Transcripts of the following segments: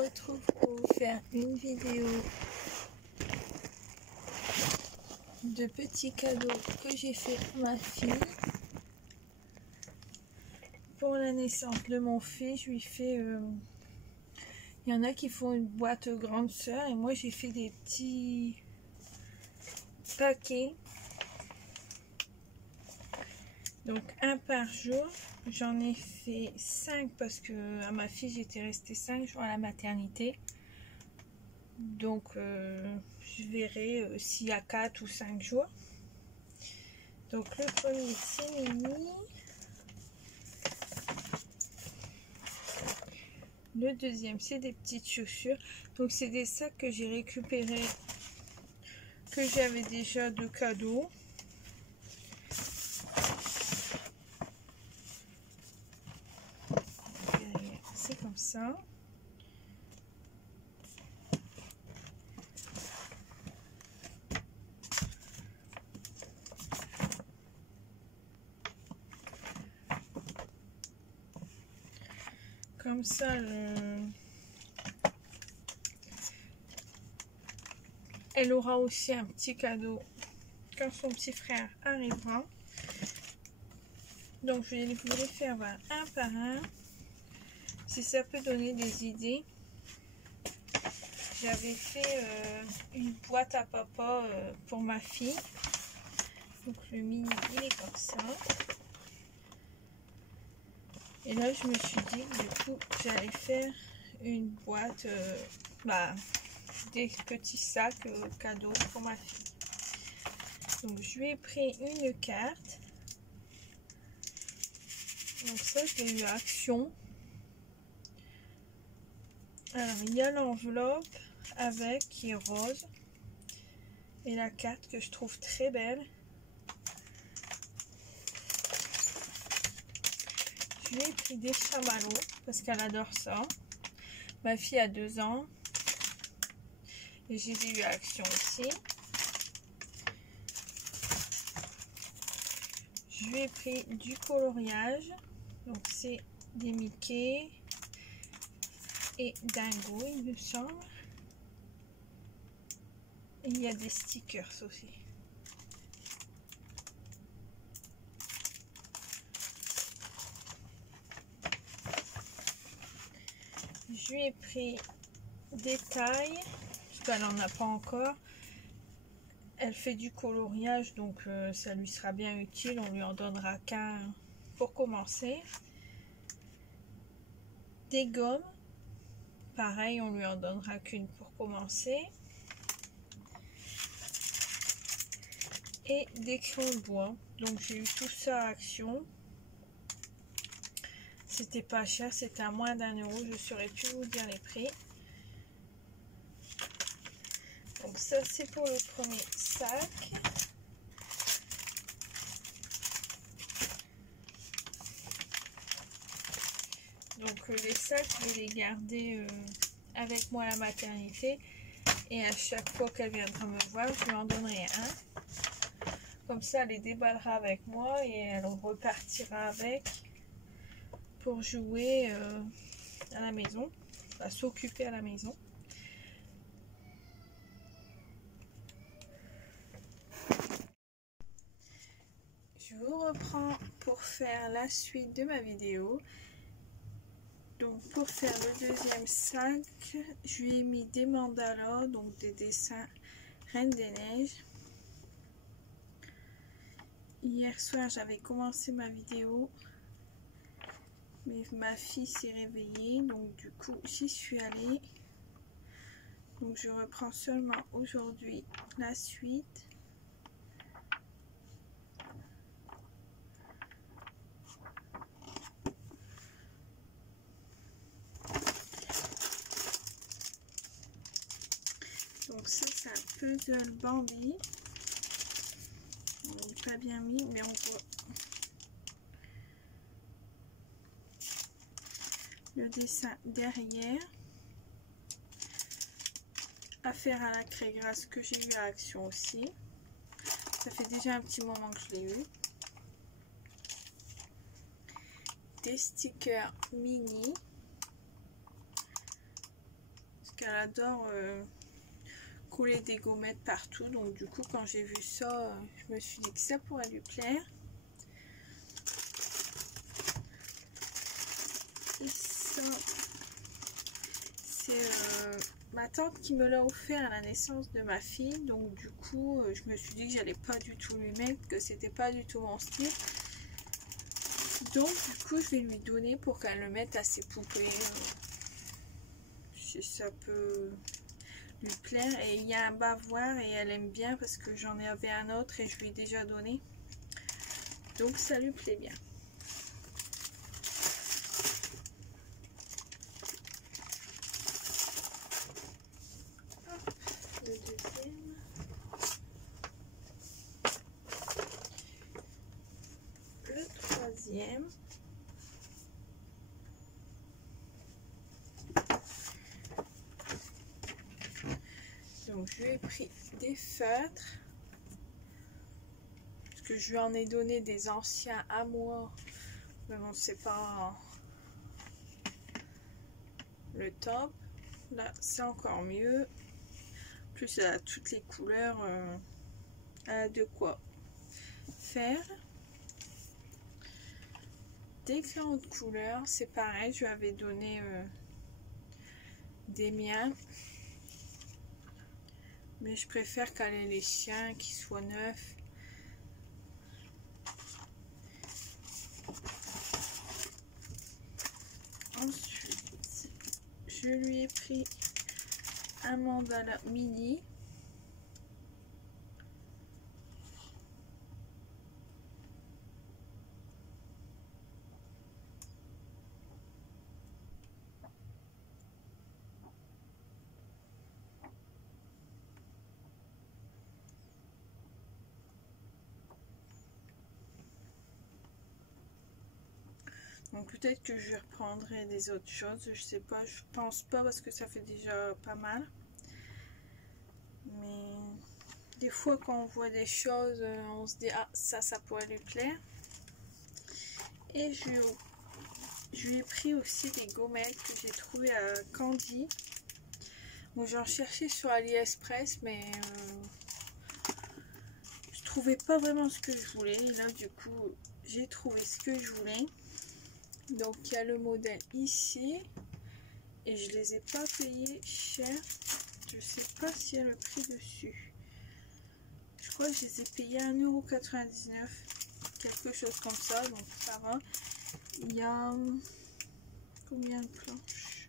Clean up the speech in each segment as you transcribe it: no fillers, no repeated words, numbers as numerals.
retrouve pour vous faire une vidéo de petits cadeaux que j'ai fait à ma fille. Pour la naissance de mon fils, je lui fais... il y en a qui font une boîte grande sœur et moi j'ai fait des petits paquets. Donc un par jour. J'en ai fait 5 parce que à ma fille j'étais restée 5 jours à la maternité. Donc je verrai s'il y a 4 ou 5 jours. Donc le premier c'est Mimi. Le deuxième c'est des petites chaussures. Donc c'est des sacs que j'ai récupérés, que j'avais déjà de cadeaux. C'est comme ça. Comme ça, elle aura aussi un petit cadeau quand son petit frère arrivera. Donc je vais vous les faire voir un par un, si ça peut donner des idées. J'avais fait une boîte à papa pour ma fille. Donc le mini il est comme ça. Et là je me suis dit que du coup j'allais faire une boîte, des petits sacs cadeaux pour ma fille. Donc je lui ai pris une carte. Donc ça je l'ai eu à Action. Alors il y a l'enveloppe avec qui est rose. Et la carte que je trouve très belle. Je lui ai pris des chamallows parce qu'elle adore ça. Ma fille a 2 ans. Et j'ai eu à Action aussi. Je lui ai pris du coloriage. Donc c'est des Mickey et Dingo il me semble. Et il y a des stickers aussi. Je lui ai pris des tailles, parce qu'elle n'en a pas encore. Elle fait du coloriage, donc ça lui sera bien utile. On lui en donnera qu'un pour commencer. Des gommes, pareil, on lui en donnera qu'une pour commencer. Et des crayons de bois. Donc j'ai eu tout ça à Action. C'était pas cher, c'était à moins d'1 euro. Je saurais plus vous dire les prix. Donc ça c'est pour le premier sac. Donc les sacs, je vais les garder avec moi à la maternité. Et à chaque fois qu'elle viendra me voir, je lui en donnerai un. Comme ça, elle les déballera avec moi et elle repartira avec pour jouer à la maison, à s'occuper à la maison. Je vous reprends pour faire la suite de ma vidéo. Donc pour faire le deuxième sac, je lui ai mis des mandalas, donc des dessins Reine des Neiges. Hier soir j'avais commencé ma vidéo, mais ma fille s'est réveillée, donc du coup j'y suis allée. Donc je reprends seulement aujourd'hui la suite. Donc ça c'est un puzzle Bambi. On n'est pas bien mis, mais on voit le dessin derrière. À faire à la craie grasse que j'ai eu à Action aussi. Ça fait déjà un petit moment que je l'ai eu. Des stickers mini. qu'elle adore coller des gommettes partout. Donc du coup, quand j'ai vu ça, je me suis dit que ça pourrait lui plaire. Et ça, c'est ma tante qui me l'a offert à la naissance de ma fille. Donc du coup, je me suis dit que j'allais pas du tout lui mettre, que c'était pas du tout mon style. Donc du coup, je vais lui donner pour qu'elle le mette à ses poupées. Si ça peut lui plaire. Et il y a un bavoir et elle aime bien parce que j'en avais un autre et je lui ai déjà donné. Donc ça lui plaît bien. Hop, le deuxième. Le troisième. Donc je lui ai pris des feutres. Parce que je lui en ai donné des anciens à moi. Mais bon, c'est pas le top. Là, c'est encore mieux. En plus, elle a toutes les couleurs. Elle a de quoi faire. Des crayons de couleur, c'est pareil. Je lui avais donné des miens. Mais je préfère qu'elle ait les siens, qui soient neufs. Ensuite, je lui ai pris un mandala mini. Donc peut-être que je reprendrai des autres choses, je sais pas, je pense pas parce que ça fait déjà pas mal. Mais des fois quand on voit des choses, on se dit ah ça pourrait lui plaire. Et je lui ai pris aussi des gommettes que j'ai trouvées à Candy. Donc j'en cherchais sur AliExpress mais je trouvais pas vraiment ce que je voulais. Et là du coup j'ai trouvé ce que je voulais. Donc il y a le modèle ici et je les ai pas payés cher. Je sais pas s'il y a le prix dessus. Je crois que je les ai payés 1,99 €, quelque chose comme ça, donc ça va. Il y a combien de planches?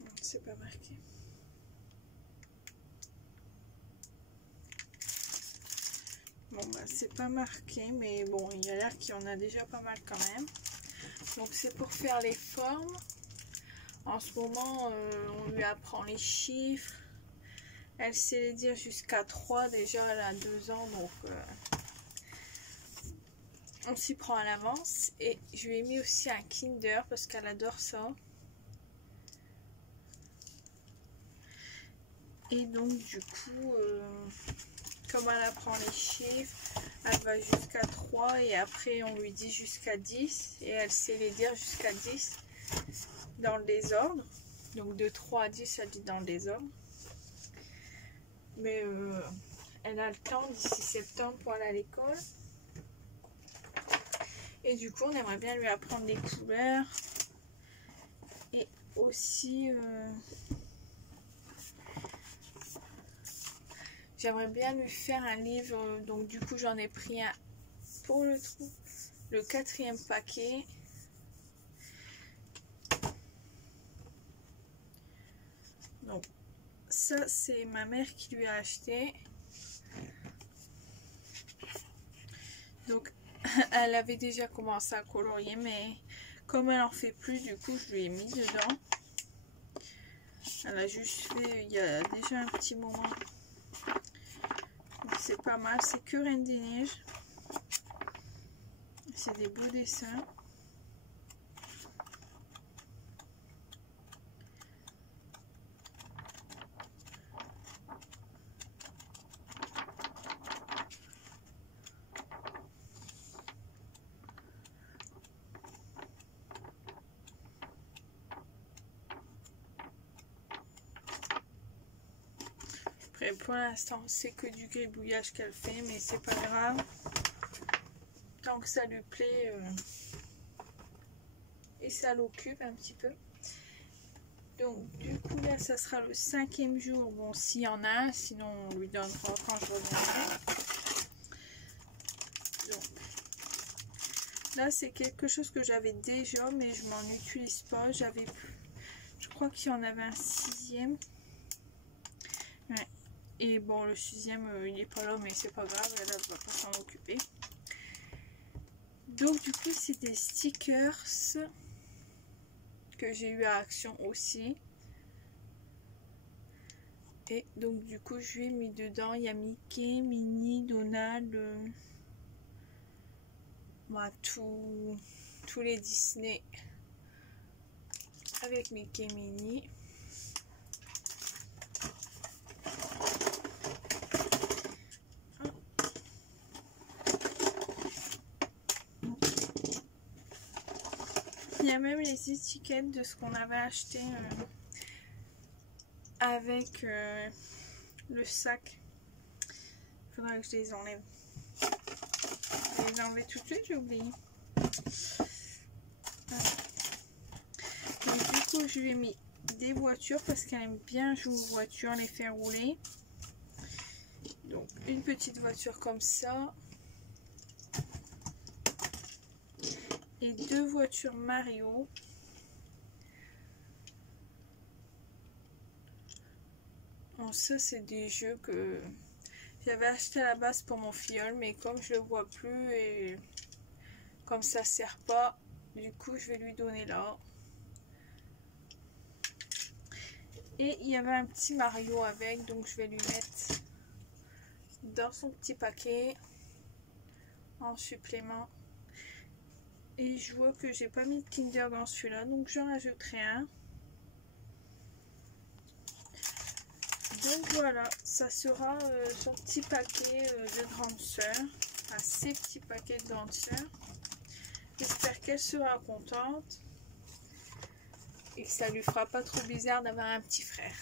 Non, c'est pas marqué. Bon bah c'est pas marqué, mais bon il y a l'air qu'il y en a déjà pas mal quand même. Donc c'est pour faire les formes. En ce moment on lui apprend les chiffres. Elle sait les dire jusqu'à 3 déjà, elle a 2 ans donc on s'y prend à l'avance. Et je lui ai mis aussi un Kinder parce qu'elle adore ça. Et donc du coup comme elle apprend les chiffres, elle va jusqu'à 3 et après on lui dit jusqu'à 10 et elle sait les dire jusqu'à 10 dans le désordre. Donc de 3 à 10 elle dit dans le désordre. Mais elle a le temps d'ici septembre pour aller à l'école. Et du coup on aimerait bien lui apprendre les couleurs. Et aussi j'aimerais bien lui faire un livre, donc du coup j'en ai pris un pour le 4e paquet. Donc ça c'est ma mère qui lui a acheté. Donc elle avait déjà commencé à colorier mais comme elle en fait plus, du coup je lui ai mis dedans. Elle a juste fait il y a déjà un petit moment. C'est pas mal, c'est que Reine des Neiges. C'est des beaux dessins. pour l'instant, c'est que du gribouillage qu'elle fait, mais c'est pas grave. Tant que ça lui plaît et ça l'occupe un petit peu. Donc du coup là ça sera le 5e jour, bon s'il y en a un, sinon on lui donnera quand je reviendrai. Donc là c'est quelque chose que j'avais déjà mais je m'en utilise pas. Je crois qu'il y en avait un 6e. Ouais. Et bon le 6e il est pas là mais c'est pas grave, elle va pas s'en occuper. Donc du coup c'est des stickers que j'ai eu à Action aussi. Et donc du coup je lui ai mis dedans, il y a Mickey, Minnie, Donald, bah, tous les Disney avec Mickey et Minnie. Il y a même les étiquettes de ce qu'on avait acheté avec le sac. Il faudrait que je les enlève. Je vais les enlever tout de suite, j'ai oublié. Voilà. Donc du coup je lui ai mis des voitures parce qu'elle aime bien jouer aux voitures, les faire rouler. Donc une petite voiture comme ça. Et 2 voitures Mario. Bon, ça c'est des jeux que j'avais acheté à la base pour mon filleul, mais comme je le vois plus et comme ça sert pas, du coup je vais lui donner là. Et il y avait un petit Mario avec, donc je vais lui mettre dans son petit paquet en supplément. Et je vois que j'ai pas mis de Kinder dans celui-là, donc j'en rajouterai un. Donc voilà, ça sera son petit paquet de grande sœur, enfin ses petits paquets de grande sœur. J'espère qu'elle sera contente et que ça lui fera pas trop bizarre d'avoir un petit frère.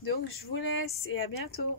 Donc je vous laisse et à bientôt.